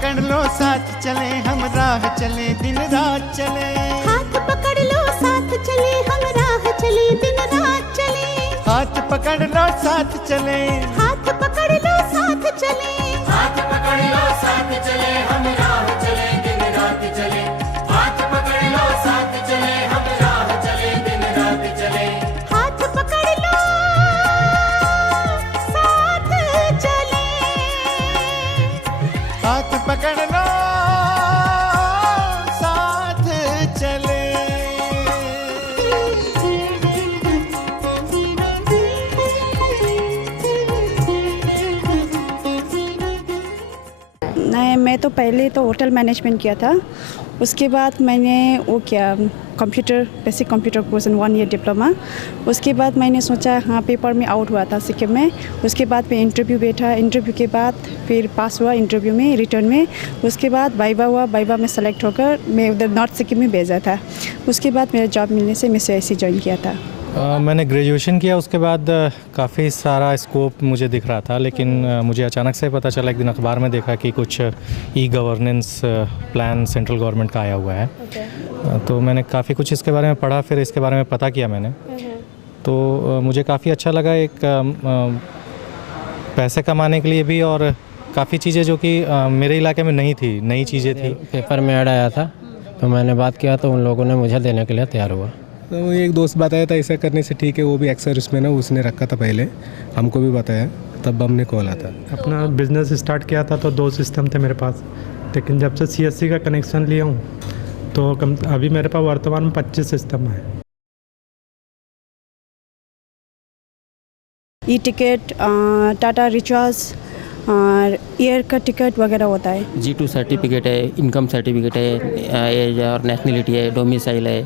पकड़ लो साथ चले हम राह चले दिन रात चले। हाथ पकड़ लो साथ चले हम राह चले दिन रात चले। हाथ पकड़ लो साथ चले। हाथ पकड़ लो साथ चले। हाथ पकड़ लो साथ चले हम राह चले दिन रात चले। हाथ पकड़ लो साथ चले हम राह चले दिन रात चले। हाथ पकड़ लो साथ चले। हाथ पकड़ लो साथ चले। नहीं, मैं तो पहले तो होटल मैनेजमेंट किया था, उसके बाद मैंने वो किया computer basic computer course in 1 year diploma. उसके बाद मैंने सोचा हाँ पेपर में आउट हुआ था सिक्किम में। उसके बाद फिर इंटरव्यू बैठा, इंटरव्यू के बाद फिर पास हुआ इंटरव्यू में रिटर्न में। उसके बाद वाइवा हुआ, वाइवा में सेलेक्ट होकर मैं उधर नॉर्थ सिक्किम में भेजा था। उसके बाद मेरा जॉब मिलने से मैं CIC ज्वाइन किया था। मैंने ग्रेजुएशन किया, उसके बाद काफ़ी सारा स्कोप मुझे दिख रहा था, लेकिन मुझे अचानक से पता चला, एक दिन अखबार में देखा कि कुछ ई-गवर्नेंस प्लान सेंट्रल गवर्नमेंट का आया हुआ है। तो मैंने काफ़ी कुछ इसके बारे में पढ़ा, फिर इसके बारे में पता किया मैंने। तो मुझे काफ़ी अच्छा लगा, एक पैसे कमाने के लिए भी, और काफ़ी चीज़ें जो कि मेरे इलाके में नहीं थी, नई चीज़ें थी। पेपर में ऐड आया था तो मैंने बात किया तो उन लोगों ने मुझे देने के लिए तैयार हुआ। तो एक दोस्त बताया था ऐसा करने से ठीक है, वो भी अक्सर उसमें ना उसने रखा था पहले, हमको भी बताया, तब हमने कॉल आता। अपना बिज़नेस स्टार्ट किया था तो 2 सिस्टम थे मेरे पास, लेकिन जब से CSC का कनेक्शन लिया हूँ तो अभी मेरे पास वर्तमान में 25 सिस्टम है। ई-टिकट, टाटा रिचार्ज और एयर का टिकट वगैरह होता है। G2 सर्टिफिकेट है, इनकम सर्टिफिकेट है, एज और नेशनलिटी है, डोमिसाइल है,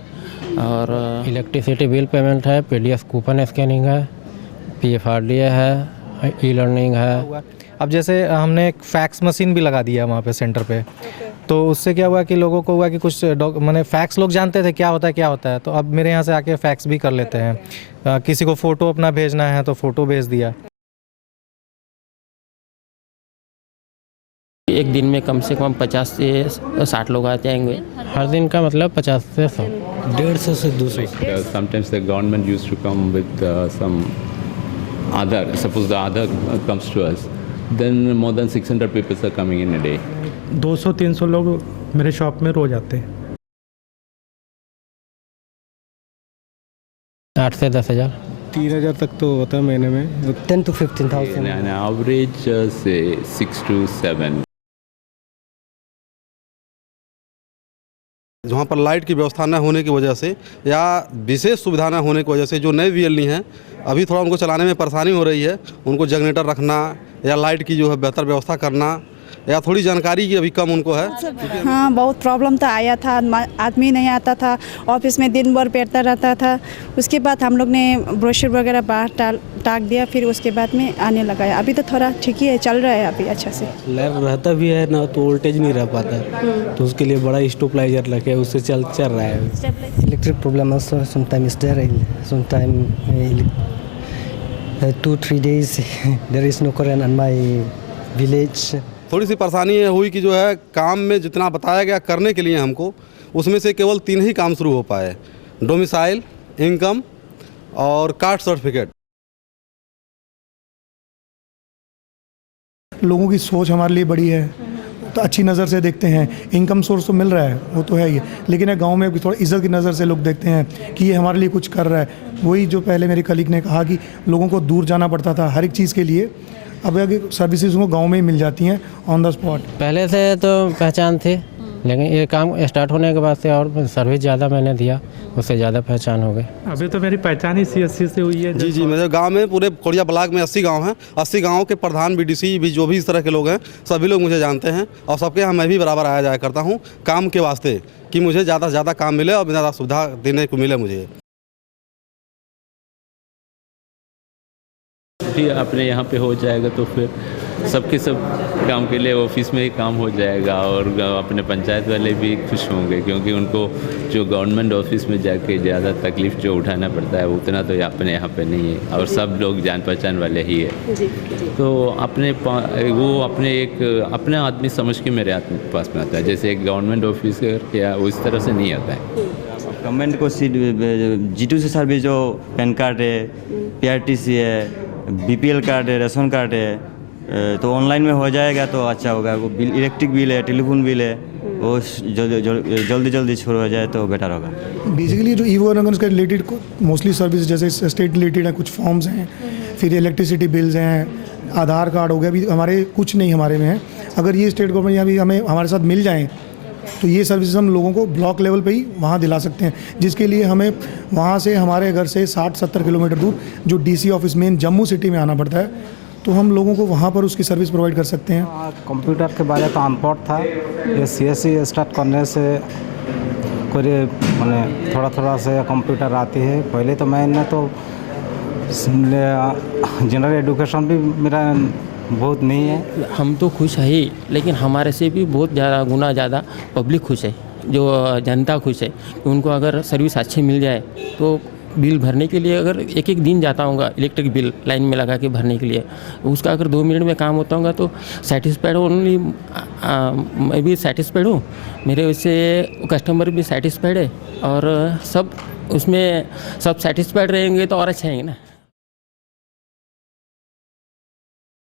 और इलेक्ट्रिसिटी बिल पेमेंट है, PDF कूपन स्कैनिंग है, PFRDA है, ई-लर्निंग है। अब जैसे हमने एक फैक्स मशीन भी लगा दिया वहाँ पे सेंटर पे, तो उससे क्या हुआ कि लोगों को हुआ कि कुछ मैंने फैक्स लोग जानते थे क्या होता है, तो अब मेरे यहाँ से आके फैक्स भी कर लेते हैं। किसी को फ़ोटो अपना भेजना है तो फ़ोटो भेज दिया। एक दिन में कम से कम 50 से 60 लोग आते आएंगे। हर दिन का मतलब 50 से 100, 150 से 200। Sometimes the government used to come with some other, suppose the other comes to us, then more than 600 people are coming in a day. 200-300 लोग मेरे शॉप में रोज आते हैं। 8 से 10,000, 3,000 तक तो होता है महीने में। 10 to 15,000। An average, say 6 to 7. जहाँ पर लाइट की व्यवस्था न होने की वजह से या विशेष सुविधा न होने की वजह से जो नए VLE हैं अभी थोड़ा उनको चलाने में परेशानी हो रही है। उनको जनरेटर रखना या लाइट की जो है बेहतर व्यवस्था करना, या थोड़ी जानकारी की अभी कम उनको है। हाँ, बहुत प्रॉब्लम तो आया था, आदमी नहीं आता था, ऑफिस में दिन भर बैठता रहता था। उसके बाद हम लोग ने ब्रोशर वगैरह बाहर टाक दिया, फिर उसके बाद में आने लगा है। अभी तो थोड़ा ठीक ही है, चल रहा है अभी अच्छा से। लैब रहता भी है ना तो वोल्टेज नहीं रह पाता, तो उसके लिए बड़ा स्टेबलाइजर लगे, उससे चल रहा है। Electric problem also sometimes there, sometimes 2-3 days there is no current in my village। थोड़ी सी परेशानी ये हुई कि जो है काम में जितना बताया गया करने के लिए हमको, उसमें से केवल 3 ही काम शुरू हो पाए, डोमिसाइल, इनकम और कास्ट सर्टिफिकेट। लोगों की सोच हमारे लिए बड़ी है तो अच्छी नज़र से देखते हैं। इनकम सोर्स तो मिल रहा है, वो तो है ही, लेकिन गांव में थोड़ा इज्जत की नज़र से लोग देखते हैं कि ये हमारे लिए कुछ कर रहा है। वही जो पहले मेरे कलीग ने कहा कि लोगों को दूर जाना पड़ता था हर एक चीज़ के लिए, अब सर्विसेज को गांव में ही मिल जाती हैं ऑन द स्पॉट। पहले से तो पहचान थी, लेकिन ये काम स्टार्ट होने के बाद से और सर्विस ज़्यादा मैंने दिया, उससे ज़्यादा पहचान हो गई। अभी तो मेरी पहचान ही CSC से हुई है। जी, मेरे गांव में पूरे कोड़िया ब्लॉक में 80 गांव हैं। 80 गांवों के प्रधान, BDC भी जो भी इस तरह के लोग हैं, सभी लोग मुझे जानते हैं, और सबके यहाँ मैं भी बराबर आया जाया करता हूँ काम के वास्ते, कि मुझे ज़्यादा से ज़्यादा काम मिले और ज़्यादा सुविधा देने को मिले मुझे। फिर अपने यहाँ पे हो जाएगा तो फिर सबके सब काम के लिए ऑफिस में ही काम हो जाएगा और अपने पंचायत वाले भी खुश होंगे, क्योंकि उनको जो गवर्नमेंट ऑफिस में जाके ज़्यादा तकलीफ़ जो उठाना पड़ता है उतना तो अपने यहाँ पे नहीं है, और सब लोग जान पहचान वाले ही है। तो वो अपने आदमी समझ के मेरे पास में आता है, जैसे एक गवर्नमेंट ऑफिसर या उस तरह से नहीं आता है। गवर्नमेंट को G2C सर्विस जो पैन कार्ड है, PRTC है, BPL कार्ड है, राशन कार्ड है, तो ऑनलाइन में हो जाएगा तो अच्छा होगा। वो बिल, इलेक्ट्रिक बिल है, टेलीफोन बिल है, वो जल्दी शुरू हो जाए तो बेटर होगा। बेसिकली जो ई-गवर्नेंस के रिलेटेड मोस्टली सर्विस जैसे स्टेट रिलेटेड है, कुछ फॉर्म्स हैं, फिर इलेक्ट्रिसिटी बिल्स हैं, आधार कार्ड हो गया, अभी हमारे कुछ नहीं हमारे में है। अगर ये स्टेट गवर्नमेंट यहाँ भी हमें हमारे साथ मिल जाएँ तो ये सर्विसेज हम लोगों को ब्लॉक लेवल पे ही वहाँ दिला सकते हैं, जिसके लिए हमें वहाँ से हमारे घर से 60-70 किलोमीटर दूर जो DC office main Jammu city में आना पड़ता है, तो हम लोगों को वहाँ पर उसकी सर्विस प्रोवाइड कर सकते हैं। कंप्यूटर के बारे तो अनपढ़ था, ये CSC स्टार्ट करने से कोई मैंने थोड़ा से कंप्यूटर आती है। पहले तो मैंने तो जनरल एजुकेशन भी मेरा बहुत नहीं है। हम तो खुश है ही, लेकिन हमारे से भी बहुत ज़्यादा गुना ज़्यादा पब्लिक खुश है, जो जनता खुश है। उनको अगर सर्विस अच्छी मिल जाए तो बिल भरने के लिए अगर एक दिन जाता हूँगा इलेक्ट्रिक बिल लाइन में लगा के भरने के लिए, उसका अगर 2 मिनट में काम होता होगा तो सेटिस्फाइड ओनली मैं भी सेटिस्फाइड हूँ, मेरे उससे कस्टमर भी सेटिस्फाइड है, और सब उसमें सब सेटिस्फाइड रहेंगे तो और अच्छा है ना।